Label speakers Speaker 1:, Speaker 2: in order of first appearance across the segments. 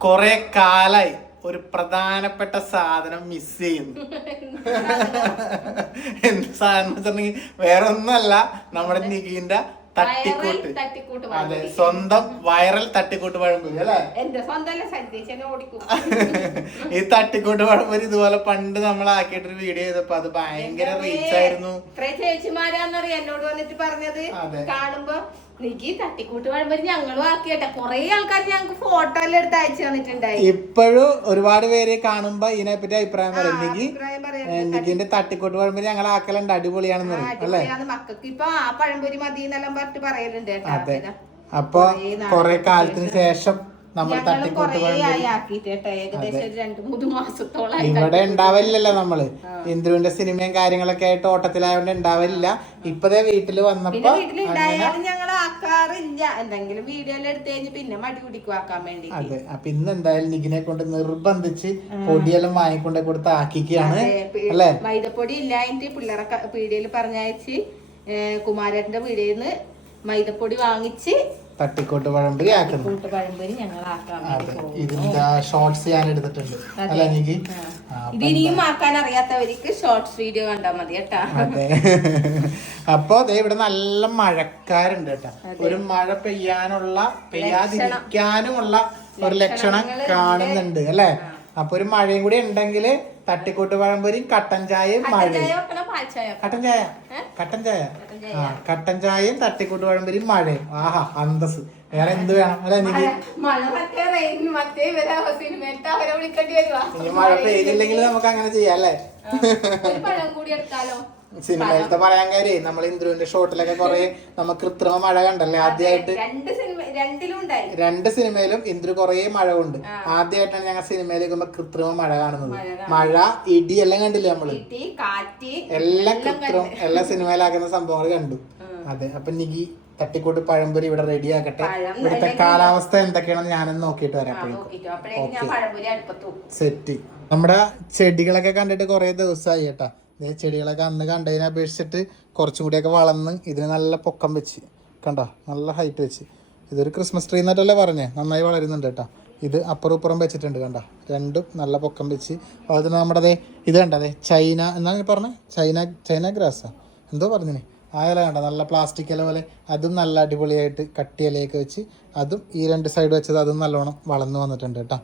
Speaker 1: കൊറേ കാലായി ഒരു പ്രധാനപ്പെട്ട സാധനം മിസ് ചെയ്യുന്നു. എന്ത് സാധനം വെച്ചിട്ടുണ്ടെങ്കിൽ വേറെ ഒന്നല്ല നമ്മുടെ നികീന്റെ തട്ടിക്കൂട്ട്. അതെ. സ്വന്തം വൈറൽ തട്ടിക്കൂട്ട് പഴംപൊരി അല്ലേ? ഈ തട്ടിക്കൂട്ട് പഴംപൊരി ഇതുപോലെ പണ്ട് നമ്മൾ ആക്കിയിട്ടൊരു വീഡിയോ ചെയ്തപ്പോ അത് ഭയങ്കര റീച്ച് ആയിരുന്നു.
Speaker 2: ചേച്ചിമാരാന്നറിയാം? എന്നോട് വന്നിട്ട് പറഞ്ഞത്. കാണുമ്പോ എനിക്ക് തട്ടിക്കൂട്ട് പഴംപൊരി ഞങ്ങളും ആക്കിയട്ടെ കൊറേ ആൾക്കാർ ഞങ്ങൾക്ക് ഫോട്ടോ എല്ലാം എടുത്ത് അയച്ചു തന്നിട്ടുണ്ടായി.
Speaker 1: ഇപ്പോഴും ഒരുപാട് പേര് കാണുമ്പോ ഇതിനെപ്പറ്റി അഭിപ്രായം പറയും.
Speaker 2: ആ,
Speaker 1: നികി
Speaker 2: അഭിപ്രായം പറയാൻ
Speaker 1: നികിന്റെ തട്ടിക്കൂട്ട് പഴംപൊരി ഞങ്ങൾ ആക്കലുണ്ട്. അടിപൊളിയാണെന്ന് പറയും. അല്ലേ?
Speaker 2: മക്കൾക്ക് ഇപ്പൊ ആ പഴംപൊരി മതി എന്നെല്ലാം പറഞ്ഞിട്ട് പറയലുണ്ട്
Speaker 1: അതെ. അപ്പൊ
Speaker 2: കുറേ
Speaker 1: കാലത്തിന് ശേഷം നമ്മൾ തട്ടിക്കൂട്ട് ഇവിടെ ഉണ്ടാവലില്ലല്ലോ നമ്മൾ. ഇന്ദ്രുവിന്റെ സിനിമയും കാര്യങ്ങളൊക്കെ ആയിട്ട് ഓട്ടത്തിലായോണ്ട് ഉണ്ടാവലില്ല. ഇപ്പതേ വീട്ടിൽ വന്നപ്പോ
Speaker 2: ആക്കാറില്ല. എന്തെങ്കിലും വീഡിയോ എടുത്തു കഴിഞ്ഞ് പിന്നെ മടി പിടിക്കും ആക്കാൻ വേണ്ടി
Speaker 1: അതെ. അപ്പൊ ഇന്ന് എന്തായാലും നികിനെ കൊണ്ട് നിർബന്ധിച്ച് പൊടിയെല്ലാം വാങ്ങിക്കൊണ്ട് കൊടുത്ത് ആക്കിക്കാണ്. അല്ലേ?
Speaker 2: മൈദപ്പൊടി ഇല്ലായിട്ട് പിള്ളേരെ വീഡിയോയിൽ പറഞ്ഞയച്ച് കുമാരേട്ടന്റെ പീടികയിൽ നിന്ന് മൈദപ്പൊടി വാങ്ങിച്ച്
Speaker 1: തട്ടിക്കോട്ട് പഴംപൊരി ആക്കുന്നു.
Speaker 2: പഴംപൊരി ഞങ്ങൾ
Speaker 1: അതെ. ഇതിന്റെ ഷോർട്സ് ഞാൻ എടുത്തിട്ടുണ്ട്. അല്ല എനിക്ക് ആ,
Speaker 2: ഇത് ഇനിയും ആക്കാൻ അറിയാത്തവർക്ക് ഷോർട്സ് വീഡിയോ കണ്ടാൽ മതി കേട്ടാ.
Speaker 1: അതെ. അപ്പൊ ഇവിടെ നല്ല മഴക്കാരുണ്ട് കേട്ടാ. ഒരു മഴ പെയ്യാനുള്ള പെയ്യാതിരിക്കാനുമുള്ള ഒരു ലക്ഷണം കാണുന്നുണ്ട് അല്ലെ? അപ്പൊ ഒരു മഴയും കൂടി ഉണ്ടെങ്കിൽ തട്ടിക്കൂട്ട് പഴംപൊരിയും കട്ടൻ ചായയും മഴയും? കട്ടൻ ചായ? കട്ടൻ ചായ? ആ കട്ടൻ ചായയും തട്ടിക്കൂട്ട് പഴംപൊരിയും മഴയും. ആഹാ അന്തസ് വേറെ എന്ത് വേണം? അല്ലെ എനിക്ക്
Speaker 2: മഴ
Speaker 1: പെയ്തില്ലെങ്കിൽ നമുക്ക് അങ്ങനെ ചെയ്യാം അല്ലേ?
Speaker 2: പഴം കൂടി എടുത്താലോ
Speaker 1: സിനിമയിലത്തെ പറയാൻ കാര്യം നമ്മൾ ഇന്ദ്രുവിന്റെ ഷോട്ടിലൊക്കെ കുറെ നമ്മ കൃത്രിമ മഴ കണ്ടല്ലേ? ആദ്യമായിട്ട്
Speaker 2: രണ്ട്
Speaker 1: സിനിമയിലും ഇന്ദ്രു കുറേ മഴ ഉണ്ട് ആദ്യമായിട്ടാണ് ഞങ്ങൾ സിനിമയിലേക്ക് നിൽക്കുമ്പോ കൃത്രിമ മഴ കാണുന്നത്. മഴ ഇടി എല്ലാം കണ്ടില്ലേ
Speaker 2: നമ്മൾ?
Speaker 1: എല്ലാം കൃത്രിമം എല്ലാ സിനിമയിലാക്കുന്ന സംഭവങ്ങൾ കണ്ടു. അതെ അപ്പൊ നികി തട്ടിക്കൂട്ട് പഴംപൊരി ഇവിടെ റെഡി ആക്കട്ടെ? ഇവിടുത്തെ കാലാവസ്ഥ എന്തൊക്കെയാണെന്ന് ഞാനൊന്ന് നോക്കിയിട്ട് വരാം സെറ്റ് നമ്മുടെ ചെടികളൊക്കെ കണ്ടിട്ട് കുറേ ദിവസമായി കേട്ടാ. ചെടികളൊക്കെ അന്ന് കണ്ടതിനെ അപേക്ഷിച്ചിട്ട് കുറച്ചും കൂടിയൊക്കെ വളർന്ന് ഇതിന് നല്ല പൊക്കം വെച്ച്. കണ്ടോ? നല്ല ഹൈറ്റ് വെച്ച്. ഇതൊരു ക്രിസ്മസ് ട്രീ എന്നിട്ടല്ലേ പറഞ്ഞേ? നന്നായി വളരുന്നുണ്ട് കേട്ടോ. ഇത് അപ്പുറം ഇപ്പുറം വെച്ചിട്ടുണ്ട് കണ്ട? രണ്ടും നല്ല പൊക്കം വെച്ച്. അതുപോലെ നമ്മുടെ ദേ ഇത് കണ്ടതേ ചൈന എന്നാണ് പറഞ്ഞത് ചൈന ചൈന ഗ്രാസാ? എന്തോ പറഞ്ഞിന്. ആ ഇല കണ്ട? നല്ല പ്ലാസ്റ്റിക് ഇല പോലെ അതും നല്ല അടിപൊളിയായിട്ട് കട്ടി ഇലയൊക്കെ വെച്ച് അതും ഈ രണ്ട് സൈഡ് വെച്ചത് അതും നല്ലോണം വളർന്നു വന്നിട്ടുണ്ട് കേട്ടോ.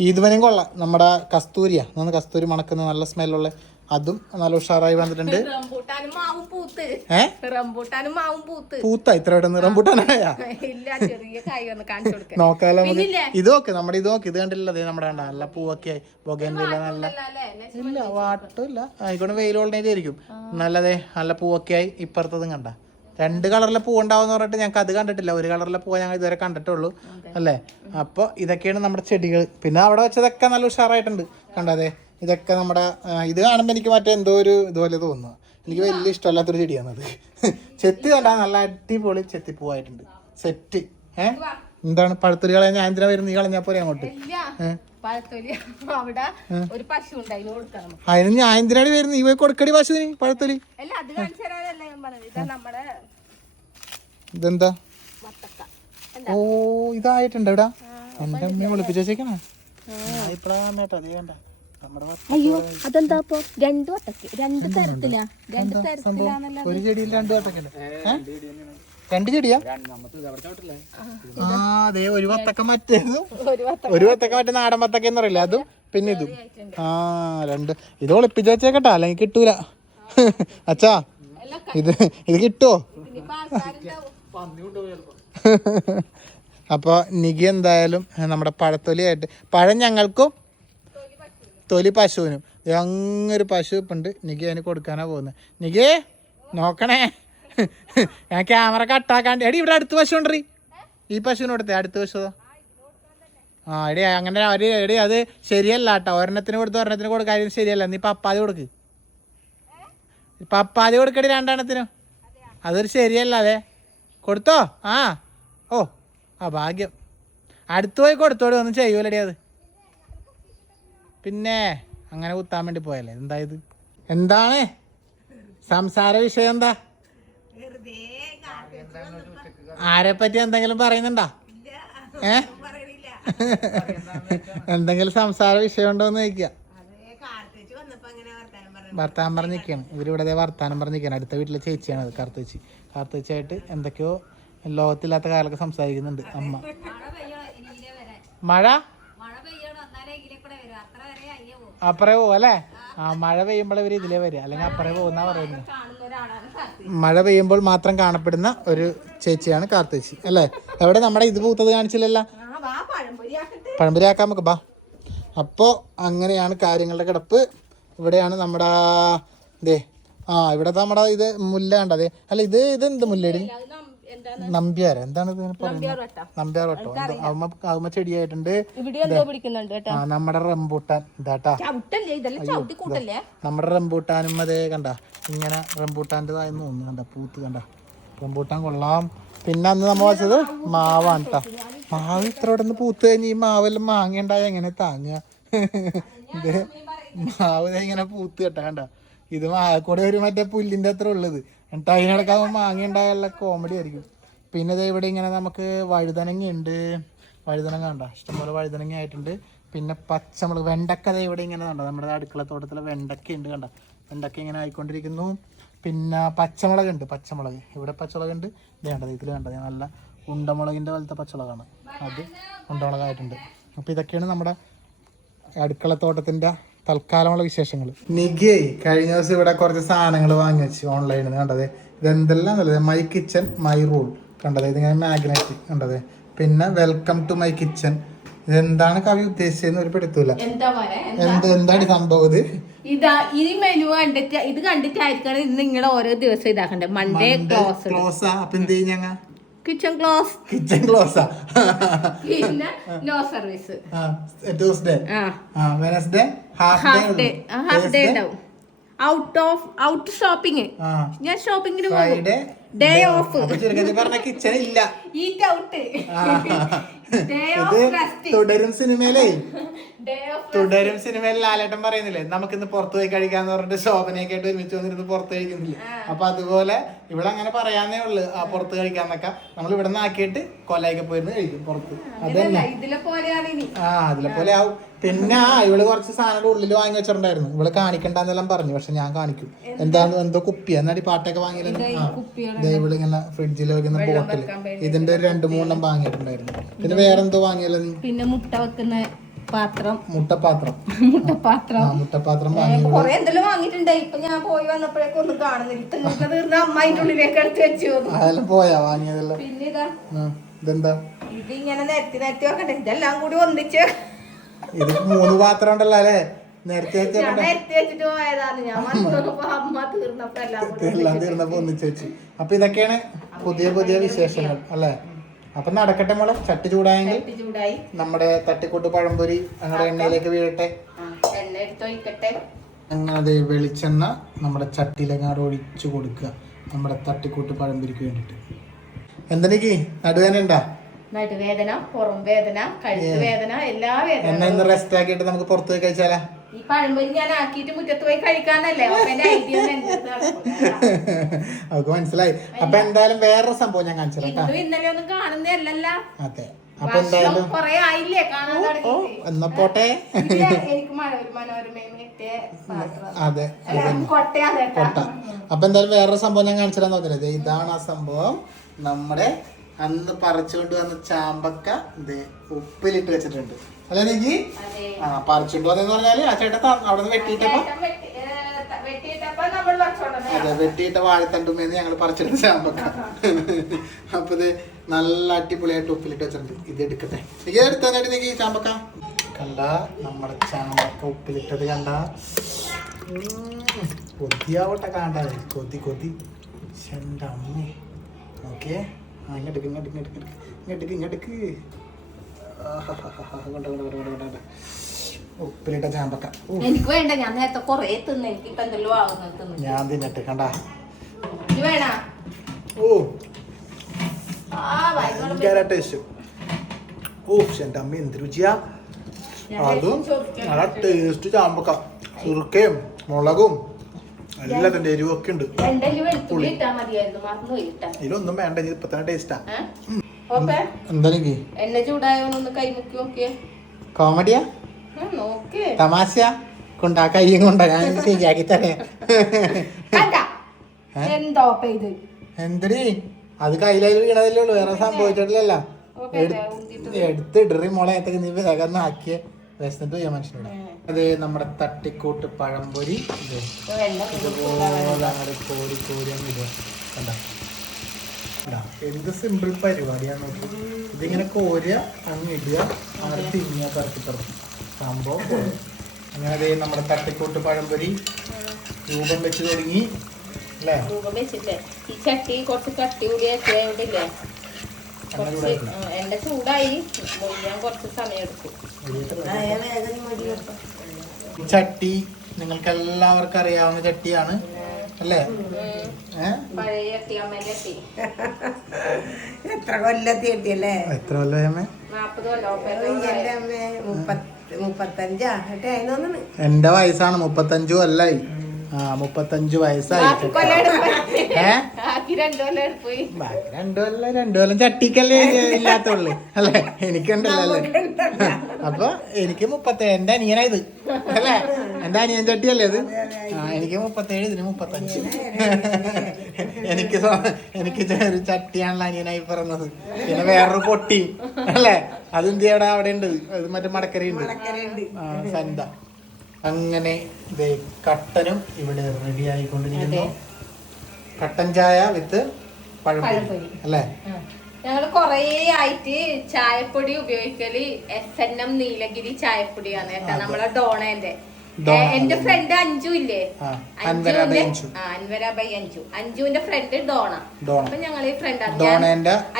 Speaker 1: ഇതുവനെയും കൊള്ളാം. നമ്മുടെ കസ്തൂരിയാണ് നമ്മൾ കസ്തൂരി മണക്കുന്ന നല്ല സ്മെല്ലുള്ള അതും നല്ല ഉഷാറായി വന്നിട്ടുണ്ട്.
Speaker 2: പൂത്ത്.
Speaker 1: ഇത്ര റംബൂട്ടാനായ? നോക്കാലോ നമുക്ക്.
Speaker 2: പിന്നില്ലേ? ഇത്
Speaker 1: ഇത് നമ്മുടെ ഇത് നോക്ക്. ഇത് കണ്ടില്ല നമ്മുടെ കണ്ട. നല്ല പൂവൊക്കെ ആയി നല്ല ഇല്ല വാട്ടില്ല ആയിക്കോട്ടെ വെയിലുള്ളതായിരിക്കും നല്ലതേ നല്ല പൂവൊക്കെ ആയി. ഇപ്പുറത്തതും കണ്ട. രണ്ട് കളറിലെ പൂ ഉണ്ടാവുമെന്ന് പറഞ്ഞിട്ട് ഞങ്ങൾക്ക് അത് കണ്ടിട്ടില്ല. ഒരു കളറിലെ പൂവ് ഞങ്ങൾ ഇതുവരെ കണ്ടിട്ടുള്ളൂ. അല്ലേ? അപ്പോൾ ഇതൊക്കെയാണ് നമ്മുടെ ചെടികൾ. പിന്നെ അവിടെ വെച്ചതൊക്കെ നല്ല ഉഷാറായിട്ടുണ്ട്. കണ്ടതേ ഇതൊക്കെ നമ്മുടെ ഇത് കാണുമ്പോൾ എനിക്ക് മറ്റേ എന്തോ ഒരു ഇതുപോലെ തോന്നുന്നു. എനിക്ക് വലിയ ഇഷ്ടമല്ലാത്തൊരു ചെടിയാണത് ചെത്തി കണ്ട നല്ല അടിപൊളി ചെത്തിപ്പൂവായിട്ടുണ്ട്. സെറ്റ്. ഏ? എന്താണ് പഴുത്തൊരു കളയാൻ ഞാൻ എന്തിനാ വരുന്നത്? നീ കളഞ്ഞാൽ പോരെ അങ്ങോട്ട്. അതിന് ഞാൻ എന്തിനാണ് വരുന്നത്? ഈ പോയി കൊടുക്കടി പശുവിന് പഴത്തൊലി. ഇതെന്താ? ഓ ഇതായിട്ടുണ്ട് ഇവിടെ എന്റെ അമ്മയെ വിളിപ്പിച്ചേക്കണേ ഇപ്പഴാ അമ്മേട്ടാ അതേ കണ്ട.
Speaker 2: അയ്യോ അതെന്താ ഇപ്പൊ രണ്ട് വട്ടക്ക്? രണ്ട് തരത്തിലാ? രണ്ട് തരത്തിലാണല്ലോ
Speaker 1: ഒരു ചെടിയിൽ രണ്ടു വത്തക്കല്ലേ ഏ? രണ്ട് ചെടിയാ? ആ അതെ ഒരു വത്തക്ക മറ്റേത്.
Speaker 2: ഒരു
Speaker 1: വത്തക്ക മറ്റേ നാടൻ വത്തക്ക എന്ന് പറയില്ല അതും പിന്നെ ഇതും. ആ രണ്ട്. ഇത് ഒളിപ്പിച്ച് വെച്ചേക്കട്ടാ അല്ലെങ്കിൽ കിട്ടൂല. അച്ഛാ ഇത് ഇത് കിട്ടുമോ അപ്പോൾ നികി എന്തായാലും നമ്മുടെ പഴത്തൊലിയായിട്ട് പഴം ഞങ്ങൾക്കും തൊലി പശുവിനും. അങ്ങൊരു പശു ഇപ്പുണ്ട്. നികി അതിന് കൊടുക്കാനാ പോകുന്നത് നികി നോക്കണേ. ഞാൻ ക്യാമറ കട്ടാക്കാണ്ട്. എടി ഇവിടെ അടുത്ത പശു ഉണ്ടറി ഈ പശുവിന് കൊടുത്തേ. അടുത്ത പശു ആ എടി അങ്ങനെ ഒരു എടി അത് ശരിയല്ല കേട്ടോ. ഒരെണ്ണത്തിന് കൊടുത്ത് ഒരെണ്ണത്തിന് കൊടുക്കാൻ ശരിയല്ല. നീ പപ്പാതി കൊടുക്ക്. പപ്പാതി കൊടുക്കടി രണ്ടെണ്ണത്തിനും. അതൊരു ശരിയല്ല അതെ. കൊടുത്തോ? ആ. ഓ ആ ഭാഗ്യം. അടുത്ത് പോയി കൊടുത്തോടി ഒന്നും ചെയ്യൂലടി അത്. പിന്നെ അങ്ങനെ കുത്താൻ വേണ്ടി പോയല്ലേ? എന്താ ഇത്? എന്താണ്? സംസാര വിഷയം എന്താ? ആരെ പറ്റി എന്തെങ്കിലും പറയുന്നുണ്ടാ? ഏ? എന്തെങ്കിലും സംസാര വിഷയം ഉണ്ടോ എന്ന് ചോദിക്കുക. വർത്താനം പറഞ്ഞിരിക്കുകയാണ്. ഇവരിവിടെ വർത്താനം പറഞ്ഞിരിക്കുകയാണ്. അടുത്ത വീട്ടിലെ ചേച്ചിയാണ് അത് കാർത്തേച്ചി. കാർത്തേച്ചിയായിട്ട് എന്തൊക്കെയോ ലോകത്തില്ലാത്ത കാലൊക്കെ സംസാരിക്കുന്നുണ്ട് അമ്മ. മഴ? അപ്പറേ പോവും അല്ലേ? ആ മഴ പെയ്യുമ്പോൾ ഇവർ ഇതിലേ വരിക. അല്ലെങ്കിൽ അപ്പറേ പോകുന്ന പറയുന്നത് മഴ പെയ്യുമ്പോൾ മാത്രം കാണപ്പെടുന്ന ഒരു ചേച്ചിയാണ് കാർത്തേച്ചി. അല്ലേ? എവിടെ? നമ്മുടെ ഇത് പൂത്തത് കാണിച്ചില്ലല്ലോ? പഴംപുരിയാക്കാൻ നമുക്ക് ബാ. അപ്പോൾ അങ്ങനെയാണ് കാര്യങ്ങളുടെ കിടപ്പ്. ഇവിടെയാണ് നമ്മുടെ ദേ ആ ഇവിടെ നമ്മുടെ ഇത് മുല്ല കണ്ടതേ അല്ല ഇത് ഇത് എന്ത് മുല്ലേടി
Speaker 2: അത് നം- എന്താണ് നമ്പ്യാർ വട്ടം.
Speaker 1: നമ്പ്യാർ അവമ ചെടിയായിട്ടുണ്ട്. നമ്മുടെ റംബൂട്ടാൻ. ഇതാട്ടാ നമ്മുടെ റംബൂട്ടാനും അതേ കണ്ട. ഇങ്ങനെ റംബൂട്ടാന്റെതായെന്ന് തോന്നുന്നു കണ്ട. പൂത്ത് കണ്ട. റംബൂട്ടാൻ കൊള്ളാം. പിന്നെ അന്ന് നമ്മ വെച്ചത് മാവാണ് കേട്ടോ മാവ് ഇത്ര ഇവിടെ നിന്ന് പൂത്ത് കഴിഞ്ഞ് ഈ മാവെല്ലാം മാങ്ങ ഉണ്ടായ എങ്ങനെ താങ്ങുക? ഇത് മാവ് ഇങ്ങനെ പൂത്ത് കേട്ടാ കണ്ട. ഇത് മാവക്കൂടെ ഒരു മറ്റേ പുല്ലിന്റെ അത്ര ഉള്ളത്. എന്നിട്ട് അതിനിടക്കാവുമ്പോൾ മാങ്ങ ഉണ്ടായാലുള്ള കോമഡി ആയിരിക്കും. പിന്നെ ഇതേ ഇവിടെ ഇങ്ങനെ നമുക്ക് വഴുതനങ്ങ ഉണ്ട്. വഴുതനങ്ങ കണ്ട? ഇഷ്ടംപോലെ വഴുതനങ്ങ ആയിട്ടുണ്ട്. പിന്നെ പച്ചമുളക് വെണ്ടക്ക ഇവിടെ ഇങ്ങനെ കണ്ട? നമ്മുടെ അടുക്കള തോട്ടത്തിലെ വെണ്ടക്ക ഉണ്ട് കണ്ട? വെണ്ടക്ക ഇങ്ങനെ ആയിക്കൊണ്ടിരിക്കുന്നു. പിന്നെ പച്ചമുളക് ഉണ്ട് പച്ചമുളക്. ഇവിടെ പച്ചമുളക് ഉണ്ട്. ഇത് കണ്ടത് ഇതിൽ കണ്ടത് നല്ല ഉണ്ടമുളകിന്റെ പോലത്തെ പച്ചമുളകാണ്. അത് ഉണ്ടമുളകായിട്ടുണ്ട്. അപ്പോൾ ഇതൊക്കെയാണ് നമ്മുടെ അടുക്കളത്തോട്ടത്തിന്റെ തൽക്കാലമുള്ള വിശേഷങ്ങൾ. നിഗേ കഴിഞ്ഞ ദിവസം ഇവിടെ കുറച്ച് സാധനങ്ങൾ വാങ്ങി വെച്ചു ഓൺലൈനിൽ നിന്ന് കണ്ടത്. ഇതെന്തെല്ലാം നല്ലത് മൈ കിച്ചൺ മൈ റൂൾ കണ്ടത്. ഇതിങ്ങനെ മാഗ്നറ്റ് കണ്ടത്. പിന്നെ വെൽക്കം ടു മൈ കിച്ചൺ ഇതെന്താണ് കവി ഉദ്ദേശിച്ചതെന്ന് ഒരു പെടുത്തൂല
Speaker 2: എന്താ
Speaker 1: എന്താണ് സംഭവം ഇത്?
Speaker 2: ഇതാ ഈ മെനു കണ്ടിട്ട് ഇത് കണ്ടിട്ടായിരിക്കണം ഇന്ന് നിങ്ങൾ ഓരോ ദിവസം ഇതാക്കണ്ടേ? മൺഡേ ക്ലോസ്
Speaker 1: ക്ലോസ് അപ്പൊ എന്ത് ചെയ്യും ഞങ്ങ?
Speaker 2: കിച്ചൺ ക്ലോസ്
Speaker 1: കിച്ചൺ ക്ലോസാ
Speaker 2: പിന്നെ no service
Speaker 1: Tuesday Wednesday half day
Speaker 2: half day ഉണ്ടാവും. ഔട്ട് ഓഫ് ഔട്ട് ഷോപ്പിംഗ് ഞാൻ ഷോപ്പിംഗിന് പോകും. ഡേ ഓഫ്
Speaker 1: അപ്പൊ ചുരുക്കത്തിൽ പറഞ്ഞ കിച്ചൺ ഇല്ല.
Speaker 2: Eat out day off rest
Speaker 1: Thudarum സിനിമയിലേ. തുടരും സിനിമയിൽ ലാലേട്ടൻ പറയുന്നില്ലേ നമുക്ക് ഇന്ന് പുറത്തു പോയി കഴിക്കാന്ന് പറഞ്ഞിട്ട് ശോഭനയൊക്കെ ആയിട്ട് ഒരുമിച്ച് വന്നിരുന്ന് പുറത്തു കഴിക്കുന്നില്ല? അപ്പൊ അതുപോലെ ഇവിടെ അങ്ങനെ പറയാന്നേ ഉള്ളു ആ പുറത്ത് കഴിക്കാന്നൊക്കെ നമ്മൾ ഇവിടെ നിന്ന് ആക്കിയിട്ട് കൊലയൊക്കെ പോയിരുന്ന് കഴിക്കും പുറത്ത്.
Speaker 2: അതല്ല
Speaker 1: ആ അതിലെ പോലെ ആവും. പിന്നെ ആ ഇവൾ കുറച്ച് സാധനങ്ങൾ ഉള്ളിൽ വാങ്ങി വെച്ചിട്ടുണ്ടായിരുന്നു. ഇവൾ കാണിക്കണ്ടെന്നെല്ലാം പറഞ്ഞു പക്ഷെ ഞാൻ കാണിക്കും. എന്താന്ന് എന്തോ കുപ്പി എന്നാടി പാട്ടൊക്കെ വാങ്ങിയില്ല ആ ദേ ഇവൾ ഇങ്ങനെ ഫ്രിഡ്ജിൽ വെക്കുന്ന ബോട്ടിൽ ഇതിന്റെ ഒരു രണ്ട് മൂന്നെണ്ണം വാങ്ങിയിട്ടുണ്ടായിരുന്നു. പിന്നെ വേറെന്തോ വാങ്ങിയല്ലോ നീ?
Speaker 2: പിന്നെ മുട്ട വെക്കുന്ന പാത്രം. മുട്ടപാത്രം.
Speaker 1: മുട്ടപാത്രം.
Speaker 2: കൊറേ എന്തെല്ലാം ഇപ്പൊ ഞാൻ പോയി വന്നപ്പോഴേക്കും ഒന്നും കാണുന്നില്ല. തിന്നിട്ട് തീർന്ന അമ്മായിന്റെ ഉള്ളിലേക്ക് എടുത്ത് വെച്ചു വന്നു
Speaker 1: അതെല്ലാം പോയാ വാങ്ങിയതെല്ലാം?
Speaker 2: പിന്നെ ഇതാ.
Speaker 1: ഇതെന്താ?
Speaker 2: ഇതിങ്ങനെ നിരത്തി നിരത്തി വെക്കട്ടെ. ഇതെല്ലാം കൂടി ഒന്നിച്ച്.
Speaker 1: ഇത് മൂന്ന് പാത്രം ഉണ്ടല്ലോ അല്ലേ?
Speaker 2: അമ്മ തീർന്നപ്പോ
Speaker 1: ഒന്നിച്ച് വെച്ച്. അപ്പൊ ഇതൊക്കെയാണ് പുതിയ പുതിയ വിശേഷങ്ങൾ അല്ലെ? അപ്പൊ നടക്കട്ടെ മോളെ ചട്ടി ചൂടായെങ്കിൽ നമ്മുടെ തട്ടിക്കൂട്ട് പഴംപൊരി അങ്ങനെ എണ്ണയിലേക്ക് വീഴട്ടെ. അതെ വെളിച്ചെണ്ണ നമ്മുടെ ചട്ടിയിലെങ്ങാട് ഒഴിച്ചു കൊടുക്കുക നമ്മുടെ തട്ടിക്കൂട്ട് പഴംപൊരിക്ക് വേണ്ടിട്ട് എന്തെനിക്ക്? നടുവേന ഉണ്ടാ
Speaker 2: നടുവേദന പുറം വേദന കഴുത്ത് വേദന എല്ലാ വേദന
Speaker 1: റെസ്റ്റ് ആക്കിയിട്ട് നമുക്ക് പുറത്ത് പോയി കഴിച്ചാലാ?
Speaker 2: ഈ പഴംപൊരി ഞാൻ ആക്കിയിട്ട് മുറ്റത്ത് പോയി കഴിക്കാന്നല്ലേ?
Speaker 1: അവർക്ക് മനസ്സിലായി. അപ്പൊ എന്തായാലും വേറെ സംഭവം ഞാൻ കാണിച്ചു തരാം
Speaker 2: ഇന്നലെ ഒന്നും കാണുന്നതല്ലല്ല
Speaker 1: അതെ. അപ്പൊ എന്തായാലും എന്നാ പോട്ടെ. അതെ
Speaker 2: കൊട്ട.
Speaker 1: അപ്പൊ എന്തായാലും വേറൊരു സംഭവം ഞാൻ കാണിച്ചു തരാൻ ഇതാണ് ആ സംഭവം. നമ്മുടെ അന്ന് പറിച്ചുകൊണ്ട് വന്ന ചാമ്പക്ക ഇത് ഉപ്പിലിട്ട് വെച്ചിട്ടുണ്ട്. അല്ലേ നീ
Speaker 2: അതെ.
Speaker 1: ആ പറിച്ചുകൊണ്ട് എന്ന് പറഞ്ഞാൽ ആ ചേട്ടൻ അവിടെ നിന്ന് വെട്ടിയിട്ടപ്പോ അതെ വെട്ടിയിട്ട വാഴത്തണ്ടുമേന്ന് ഞങ്ങൾ പറിച്ചെടുത്ത ചാമ്പക്ക. അപ്പൊ ഇത് നല്ല അടിപൊളിയായിട്ട് ഉപ്പിലിട്ട് വെച്ചിട്ടുണ്ട്. ഇത് എടുക്കട്ടെ. നീ എടുത്താൽ നീ ഈ ചാമ്പക്ക? കണ്ട നമ്മുടെ ചാമ്പക്ക ഉപ്പിലിട്ടത് കണ്ട. കൊതിയാവട്ടെ കാണാതെ കൊതി കൊതി. എന്റെ അമ്മ. ഓക്കെ ആ ഇങ്ങോട്ടേക്ക് ഇങ്ങോട്ടേക്ക് ഇങ്ങോട്ടേക്ക് ഇങ്ങോട്ടേക്ക് ഇങ്ങോട്ട് ഉപ്പിലിട്ട ചാമ്പക്ക.
Speaker 2: എനിക്ക് വേണ്ട ഞാൻ നേരത്തെ കൊറേ തിന്ന് എനിക്ക് ഇപ്പൊ എന്തെല്ലോ ആവുന്നത്
Speaker 1: ഞാൻ തിന്നട്ടെ കണ്ട?
Speaker 2: വേണ?
Speaker 1: ഓ.
Speaker 2: ഭയങ്കര
Speaker 1: ടേസ്റ്റ് ഓ എന്റെ അമ്മ എന്ത് രുചിയാ? അതും നല്ല ടേസ്റ്റ് ചാമ്പക്ക. ചുരുക്കയും മുളകും എല്ലാത്തിന്റെ എരിവൊക്കെ ഉണ്ട്. ഇതിലൊന്നും വേണ്ട ഇത് ഇപ്പൊ തന്നെ ടേസ്റ്റാ
Speaker 2: എണ്ണ ചൂടായോന്നൊന്ന് കൈമുക്കി നോക്കിയേ.
Speaker 1: കോമഡിയാ?
Speaker 2: നോക്ക്
Speaker 1: തമാശ കൊണ്ടാ കയ്യും കൊണ്ടാ ഞാൻ ശരിയാക്കി തരേ. എന്തടി അത് കയ്യിലായി വീണതല്ലേ ഉള്ളൂ വേറെ സംഭവിച്ചിട്ടില്ലല്ലോ. എടുത്തിടറി മുളയത്തൊക്കെ നീ വേഗം ആക്കിയ. വിശന്നിട്ട് ചെയ്യാൻ മനുഷ്യനോട്. അത് നമ്മുടെ തട്ടിക്കൂട്ട് പഴംപൊരി ഇതുപോലെ അങ്ങട് കോരി കോരി അങ്ങ് ഇടുക. കണ്ടോ? എന്ത് സിമ്പിൾ പരിപാടിയാണ് ഇതിങ്ങനെ കോരുക അങ്ങ് ഇടുക അങ്ങനെ തിരിഞ്ഞ പറക്കി പറക്കി സംഭവം അങ്ങനെ ദേ നമ്മുടെ തട്ടിക്കോട്ട് പഴംപൊരി രൂപം വെച്ച് തുടങ്ങി അല്ലേ?
Speaker 2: രൂപം വെച്ചില്ലേ? ഈ ചട്ടി കുറച്ച് കട്ടി കൂടി ആക്കിയോണ്ടില്ലേ
Speaker 1: അങ്ങനെ
Speaker 2: കുറച്ച് എണ്ണ ചൂടായി. മൊഴിയാൻ കുറച്ച് സമയം എടുക്കും.
Speaker 1: ചട്ടി നിങ്ങൾക്ക് എല്ലാവർക്കും അറിയാവുന്ന ചട്ടിയാണ്. അല്ലേ?
Speaker 3: എത്ര കൊല്ലത്തി കിട്ടിയല്ലേ?
Speaker 1: എത്ര കൊല്ലമേ
Speaker 3: എന്റെ
Speaker 1: വയസ്സാണ് മുപ്പത്തഞ്ചു കൊല്ലായി. ആ മുപ്പത്തഞ്ചു വയസ്സായി. ബാക്കി രണ്ടു കൊല്ലം രണ്ടു കൊല്ലം ചട്ടിക്കല്ലേ ഇല്ലാത്തുള്ളു. അല്ലേ? എനിക്കുണ്ടല്ലോ അല്ലേ? അപ്പൊ എനിക്ക് മുപ്പത്തേഴ് എന്റെ അനിയനായത് അല്ലേ? എന്റെ അനിയൻ ചട്ടിയല്ലേ അത് ആ എനിക്ക് മുപ്പത്തേഴ് ഇതിന് മുപ്പത്തഞ്ച്. എനിക്ക് എനിക്ക് ഒരു ചട്ടിയാണല്ലോ അനിയനായി പറഞ്ഞത്. പിന്നെ വേറൊരു പൊട്ടി അല്ലേ? അത് ചെയ്യടാ അവിടെ ഉണ്ട് അത് മറ്റേ മടക്കരയുണ്ട്. ആ സന്ത. അങ്ങനെ ദേ കട്ടനും ഇവിടെ റെഡി ആയിക്കൊണ്ടിരിക്കുന്നു. കട്ടൻ ചായ വിത്ത് പഴംപൊരി. അല്ലേ?
Speaker 2: ഞങ്ങൾ കൊറേ ആയിട്ട് ചായപ്പൊടി ഉപയോഗിക്കൽ എസ് എൻ എം നീലഗിരി ചായപ്പൊടിയാണ് കേട്ടോ നമ്മളെ ഡോണേന്റെ. എന്റെ ഫ്രണ്ട് അഞ്ജു ഇല്ലേ?
Speaker 1: അൻവര ബൈ അഞ്ജു.
Speaker 2: അഞ്ജുവിന്റെ ഫ്രണ്ട് ഡോണ. അപ്പൊ ഞങ്ങൾ ഫ്രണ്ട്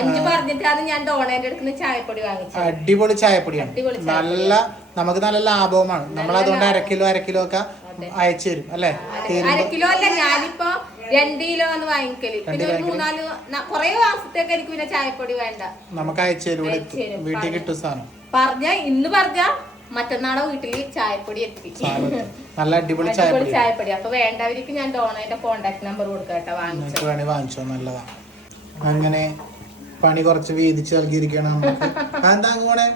Speaker 2: അഞ്ജു പറഞ്ഞിട്ടാണ് ഞാൻ ഡോണേന്റെ അടുത്ത് ചായപ്പൊടി വാങ്ങിച്ചത്.
Speaker 1: അടിപൊളി ചായപ്പൊടിയാണ്.
Speaker 2: ചായപ്പൊടി.
Speaker 1: നല്ല നമുക്ക് നല്ല ലാഭവുമാണ്. നമ്മൾ അതുകൊണ്ട് അര കിലോ അര കിലോ ഒക്കെ അയച്ചു തരും അല്ലെ?
Speaker 2: അര കിലോ അല്ല ഞാനിപ്പോ രണ്ട് കിലോ ആണ് വാങ്ങിക്കൽ. പിന്നെ ഒരു മൂന്നാൽ കൊറേ മാസത്തേക്ക് എനിക്ക് പിന്നെ ചായപ്പൊടി വേണ്ട.
Speaker 1: നമുക്ക് അയച്ചു തരും. വീട്ടിൽ കിട്ടും സാധനം.
Speaker 2: പറഞ്ഞ ഇന്ന് പറഞ്ഞ മറ്റന്നാളെ വീട്ടിൽ ചായപ്പൊടി എത്തി.
Speaker 1: നല്ല അടിപൊളി
Speaker 2: അടിപൊളി
Speaker 1: ചായപ്പൊടി.
Speaker 2: ചായപ്പൊടി. അപ്പൊ വേണ്ടവർക്ക് ഞാൻ ഡോണയുടെ കോണ്ടാക്ട് നമ്പർ കൊടുക്കാം കേട്ടോ വാങ്ങിച്ചു.
Speaker 1: നിങ്ങൾക്ക് വേണേ വാങ്ങിച്ചോ നല്ലതാ. അങ്ങനെ പണി കുറച്ച് വീതിച്ച് നൽകിയിരിക്കണം നമുക്ക് അങ്ങോടെ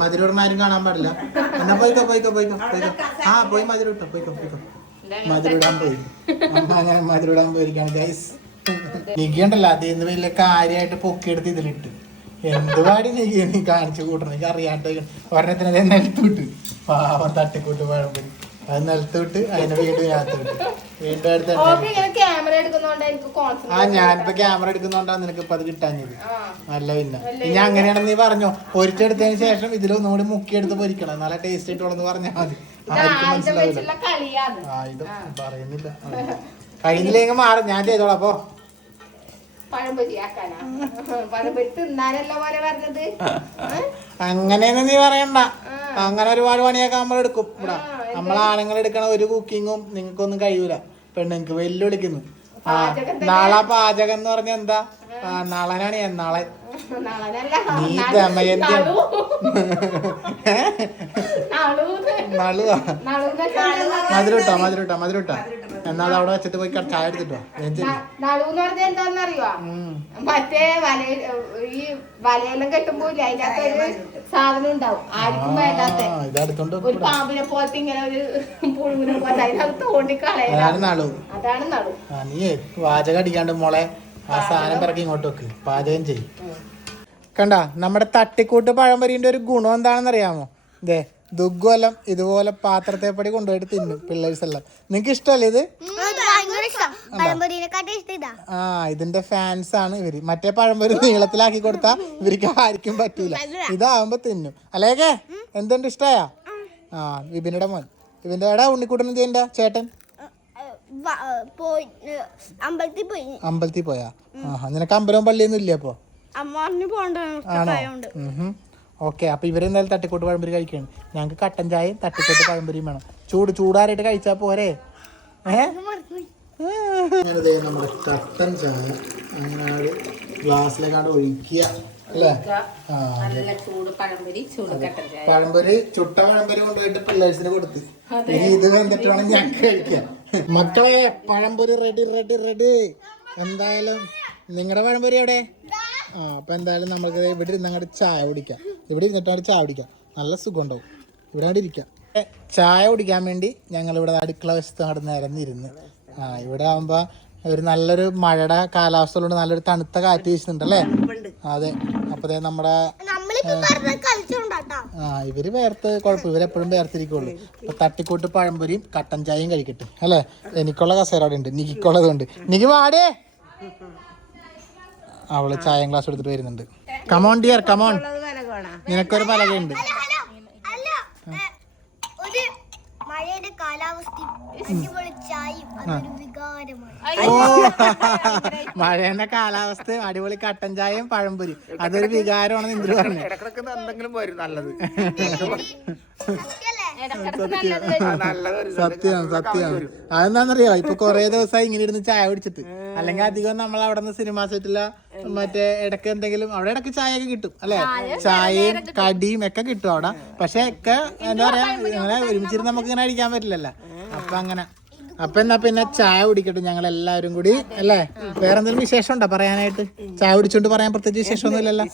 Speaker 1: മധുരം ആരും കാണാൻ പാടില്ല. എന്നാ പോയിക്കോ പോയിക്കോ പോയിക്കോ പോയിക്കോ. ആ പോയി മധുരം ഇട്ടോ പോയിക്കോ പോയിക്കോ. മധുരിടാൻ പോയി. അമ്മ അങ്ങനെ മധുരിടാൻ പോയിരിക്കാണ് ഗൈസ് നിക്കണ്ടല്ലോ അതിൽ നിന്ന് വലിയ കാര്യമായിട്ട് പൊക്കിയെടുത്ത് ഇതിലിട്ട്. എന്ത് പാടി നീ കാണിച്ചു കൂട്ടണം എനിക്ക് അറിയാണ്ട് ഒരെണ്ണത്തിന് അതേ നിലത്ത് വിട്ട്. പാവം തട്ടിക്കൂട്ട് പഴമ്പൊരി അത് നിലത്ത് വിട്ട് അതിനെ വീണ്ടും ഞാത്ത് വിട്ട്. വീണ്ടും അടുത്ത്
Speaker 2: എടുക്കുന്നോണ്ട്
Speaker 1: ആ ഞാനിപ്പോ ക്യാമറ എടുക്കുന്നോണ്ടാണ് നിനക്ക് ഇപ്പൊ അത് കിട്ടാഞ്ഞത്. നല്ല പിന്നെ ഇനി അങ്ങനെയാണെന്ന് നീ പറഞ്ഞോ. പൊരിച്ചെടുത്തതിന് ശേഷം ഇതിൽ ഒന്നുകൂടി മുക്കിയെടുത്ത് പൊരിക്കണം. നല്ല ടേസ്റ്റ് ആയിട്ടുള്ളതെന്ന് പറഞ്ഞാൽ മതി. ആർക്കും മനസ്സിലാവില്ല. ആ ഇത് പറയുന്നില്ല. കഴിഞ്ഞില്ലെങ്കിൽ മാറും. ഞാൻ ചെയ്തോളാം അപ്പൊ അങ്ങനെയൊന്നും നീ പറയണ്ട. അങ്ങനെ ഒരുപാട് പണിയൊക്കെ നമ്മൾ എടുക്കും ഇവിടെ. നമ്മളെ ആണുങ്ങൾ എടുക്കണ ഒരു കുക്കിങ്ങും നിങ്ങൾക്കൊന്നും കഴിയൂല. പെണ്ണുങ്ങൾക്ക് വെല്ലുവിളിക്കുന്നു. ആ നാളെ പാചകം എന്ന് പറഞ്ഞ എന്താ? ആ, നാളനാണ് ഞാൻ നാളെ
Speaker 2: നാളനല്ല.
Speaker 1: നീ ദമയന്തി. നളുവാ മധുരട്ടാ മധുരട്ടാ. മധുരട്ടാ എന്നാ അത് അവിടെ വെച്ചിട്ട് പോയി ചായ എടുത്തിട്ടോ വാ. ഞാൻ ചെല്ലും.
Speaker 2: ന- നളൂന്ന് പറഞ്ഞാൽ എന്താന്നറിയോ?
Speaker 1: അറിയോ
Speaker 2: മറ്റേ വല ഈ വലയെല്ലാം കെട്ടുമ്പോ അതിനകത്ത് ഒരു സാധനം ഉണ്ടാവും. ആർക്കും വേണ്ടാത്ത. ഒരു പാമ്പിനെ പോലത്തെ ഇങ്ങനെ ഒരു പുഴുവിനെ പോലെ അതിനകത്ത് തോണ്ടി കളയല
Speaker 1: അതാണ്
Speaker 2: നടു.
Speaker 1: നീ വാചക അടിക്കാണ്ട് മോളെ ആ സാധനം പിറക്കി ഇങ്ങോട്ട് വെക്ക്. പാചകം ചെയ്യും. കണ്ട നമ്മുടെ തട്ടിക്കൂട്ട് പഴംപൊരിന്റെ ഒരു ഗുണം എന്താണെന്ന് അറിയാമോ ഇതേ ദുഗ്ഗോലം ഇതുപോലെ പാത്രത്തെ പടി കൊണ്ടുപോയിട്ട് തിന്നും പിള്ളേഴ്സ് എല്ലാം നിങ്ങൾക്ക് ഇഷ്ടമല്ലേ ഇത്
Speaker 4: ഭയങ്കര ഇഷ്ടം. പഴംപൊരിനെക്കാട്ടും ഇഷ്ടം
Speaker 1: ആ ഇതിന്റെ ഫാൻസ് ആണ് ഇവർ. മറ്റേ പഴംപൊരി നീളത്തിലാക്കി കൊടുത്താ ഇവർക്ക് ആർക്കും പറ്റൂല. ഇതാവുമ്പോ തിന്നും. അല്ലേക്കെ എന്തുണ്ട് ഇഷ്ടായ? ആ വിപിനുടെ മോൻ. ഇവന്റെ എടാ ഉണ്ണിക്കുട്ടൻ ചെയ്യണ്ട ചേട്ടൻ?
Speaker 4: അമ്പലത്തിൽ പോയി.
Speaker 1: അമ്പലത്തിൽ പോയാ? നിനക്ക് അമ്പലവും പള്ളിയൊന്നും ഇല്ലേ അപ്പൊ?
Speaker 4: അമ്മ
Speaker 1: ഓക്കെ അപ്പൊ ഇവരെന്തായാലും എന്തായാലും തട്ടിക്കൂട്ട് പഴംപൊരി കഴിക്കണം. ഞങ്ങൾക്ക് കട്ടൻ ചായയും തട്ടിക്കോട്ട് പഴംപൊരിയും വേണം. ചൂട് ചൂടാറിയിട്ട് കഴിച്ചാ പോരെ? അങ്ങനെ നമ്മുടെ കട്ടൻ ചായ അങ്ങനെ ഗ്ലാസ്സിലേക്കാണ്ട് ഒഴിക്കുക അല്ലേ?
Speaker 2: നല്ല ചൂട് പഴംപൊരി ചൂട് കട്ടൻ ചായ.
Speaker 1: പഴംപൊരി ചുട്ട പഴംപൊരി കൊണ്ടുപോയിട്ട് പിള്ളേഴ്സിന് കൊടുത്ത്. ഇനി ഇത് വെന്തിട്ട് വേണം ഞങ്ങൾക്ക് കഴിക്കാം മക്കളെ പഴംപൊരി റെഡി റെഡി റെഡി എന്തായാലും നിങ്ങളുടെ പഴംപൊരി എവിടെ? ആ അപ്പൊ എന്തായാലും നമ്മൾക്ക് ഇവിടെ ഇരുന്ന് അങ്ങോട്ട് ചായ കുടിക്കാം. ഇവിടെ ഇരുന്നിട്ടാണ് ചായ കുടിക്കാം. നല്ല സുഖം ഉണ്ടാവും ഇവിടെ അവിടെ ഇരിക്കാം. ചായ കുടിക്കാൻ വേണ്ടി ഞങ്ങൾ ഇവിടെ അടുക്കള വശത്ത് അവിടെ നിരന്നിരുന്ന്. ആ ഇവിടെ ആകുമ്പോ ഒരു നല്ലൊരു മഴയുടെ കാലാവസ്ഥ ഉള്ളതുകൊണ്ട് നല്ലൊരു തണുത്ത കാറ്റ് വീശുന്നുണ്ട് അല്ലേ? അതെ. അപ്പൊ ദേ നമ്മുടെ ആ ഇവർ വേർത്ത് കുഴപ്പം ഇവരെപ്പോഴും വേർത്തിരിക്കുള്ളൂ. അപ്പൊ തട്ടിക്കൂട്ട് പഴംപൊരിയും കട്ടൻ ചായയും കഴിക്കട്ടെ അല്ലേ? എനിക്കുള്ള കസേര അവിടെ ഉണ്ട് നിക്കിക്കുള്ളത് ഉണ്ട്. നിക്ക് വാടേ. അവൾ ചായം ഗ്ലാസ് എടുത്തിട്ട് വരുന്നുണ്ട്. കമോൺ ഡിയർ കമോൺ നിനക്കൊരു പലകയുണ്ട്
Speaker 4: മഴയുടെ
Speaker 1: കാലാവസ്ഥ അടിപൊളി കട്ടൻ ചായയും പഴംപൊരി. അതൊരു വികാരമാണ് ഇന്ദ്ര പറഞ്ഞു
Speaker 5: സത്യം എന്തെങ്കിലും വരും. നല്ലത്
Speaker 1: സത്യമാണ് സത്യമാണ്. അതെന്താണെന്നറിയോ ഇപ്പൊ കൊറേ ദിവസമായി ഇങ്ങനെ ഇരുന്ന് ചായ കുടിച്ചിട്ട്. അല്ലെങ്കിൽ അധികം നമ്മൾ അവിടെ നിന്ന് സിനിമ സെറ്റില മറ്റേ ഇടയ്ക്ക് എന്തെങ്കിലും അവിടെ ഇടയ്ക്ക് ചായ ഒക്കെ കിട്ടും അല്ലെ? ചായയും കടിയും ഒക്കെ കിട്ടും അവിടെ. പക്ഷെ ഒക്കെ എന്താ പറയാ ഇങ്ങനെ ഒരുമിച്ചിരുന്ന് നമുക്ക് ഇങ്ങനെ അടിക്കാൻ പറ്റില്ലല്ലോ. അപ്പൊ അങ്ങനെ. അപ്പൊ എന്നാ പിന്നെ ചായ കുടിക്കട്ടെ ഞങ്ങൾ എല്ലാവരും കൂടി അല്ലേ? വേറെ എന്തെങ്കിലും വിശേഷം ഉണ്ടോ പറയാനായിട്ട്? ചായ കുടിച്ചോണ്ട് പറയാൻ പ്രത്യേകിച്ച് വിശേഷമൊന്നുമില്ലല്ലോ.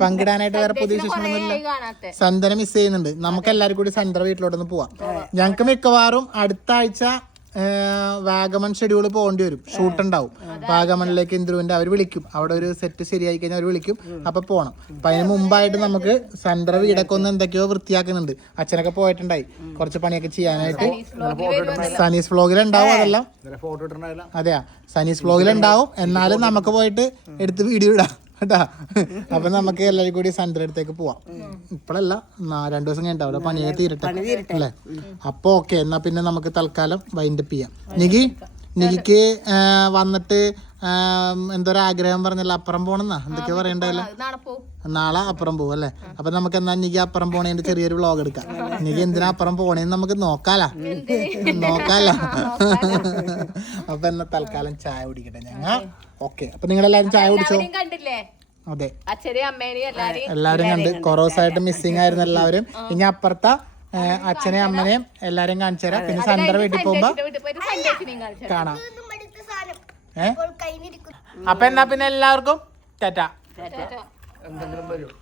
Speaker 1: പങ്കിടാനായിട്ട് വേറെ പുതിയ വിശേഷമൊന്നുമില്ല സന്തന മിസ് ചെയ്യുന്നുണ്ട്. നമുക്ക് എല്ലാവരും കൂടി സന്തര വീട്ടിലോട്ടൊന്ന് പോവാം. ഞങ്ങൾക്ക് മിക്കവാറും അടുത്ത ആഴ്ച വാഗമൺ ഷെഡ്യൂൾ പോകേണ്ടി വരും. ഷൂട്ട് ഉണ്ടാവും വാഗമണിലേക്ക് ഇന്ദ്രുവിന്റെ അവർ വിളിക്കും. അവിടെ ഒരു സെറ്റ് ശരിയായി കഴിഞ്ഞാൽ അവർ വിളിക്കും. അപ്പൊ പോകണം അപ്പൊ അതിന് മുമ്പായിട്ട് നമുക്ക് സെന്റർ വീടൊക്കെ ഒന്ന് എന്തൊക്കെയോ വൃത്തിയാക്കുന്നുണ്ട്. അച്ഛനൊക്കെ പോയിട്ടുണ്ടായി. കുറച്ച് പണിയൊക്കെ ചെയ്യാനായിട്ട്. സനീസ് ബ്ലോഗിൽ ഉണ്ടാവും അതെല്ലാം അതെയാ. സനീസ് വ്ലോഗിൽ ഉണ്ടാവും എന്നാലും നമുക്ക് പോയിട്ട് എടുത്ത് വീഡിയോ ഇടാം. കേട്ടാ അപ്പൊ നമുക്ക് എല്ലാവരും കൂടി സെന്റർ അടുത്തേക്ക് പോവാം. ഇപ്പോഴല്ല രണ്ടു ദിവസം കഴിഞ്ഞിട്ട് അവിടെ പണിയൊക്കെ തീരട്ടെ. അല്ലേ? അപ്പൊ ഓക്കെ എന്നാ പിന്നെ നമുക്ക് തൽക്കാലം വൈൻഡപ്പ് ചെയ്യാം. നികി നികിക്ക് വന്നിട്ട് എന്തോ ആഗ്രഹം പറഞ്ഞല്ലോ. അപ്പുറം പോണെന്നാ? എന്തൊക്കെയാ പറയണ്ടല്ലോ.
Speaker 2: നാളെ
Speaker 1: അപ്പുറം പോകും അല്ലേ? അപ്പൊ നമുക്ക് എന്നാ ഇനിക്ക് അപ്പുറം പോണേന്റെ ചെറിയൊരു വ്ളോഗ് എടുക്കാം. ഇനിക്ക് എന്തിനാ അപ്പുറം പോണേന്ന് നമുക്ക് നോക്കാലോ. നോക്കാലോ. അപ്പൊ എന്നാ തൽക്കാലം ചായ കുടിക്കട്ടെ ഞങ്ങ. ഓക്കെ. അപ്പൊ നിങ്ങളെല്ലാരും ചായ കുടിച്ചോ?
Speaker 2: കണ്ടില്ലേ?
Speaker 1: അതെ. എല്ലാരും കണ്ട്. കൊറോസ് ആയിട്ട് മിസ്സിങ് ആയിരുന്നു എല്ലാവരും. ഇനി അപ്പുറത്തെ ഏഹ്, അച്ഛനെയും അമ്മനെയും എല്ലാരെയും കാണിച്ചു തരാം. പിന്നെ സന്ദർ വീട്ടിൽ പോകുമ്പോ കാണാം.
Speaker 4: ഇതൊന്നും എടുത്ത സാധനം.
Speaker 1: ഏ?
Speaker 4: ഇപ്പോൾ കഴിഞ്ഞിരിക്കുന്നു
Speaker 1: അപ്പൊ എന്നാ പിന്നെ എല്ലാവർക്കും ടാറ്റ.
Speaker 2: ചേട്ടാ
Speaker 5: എന്തെങ്കിലും വരും.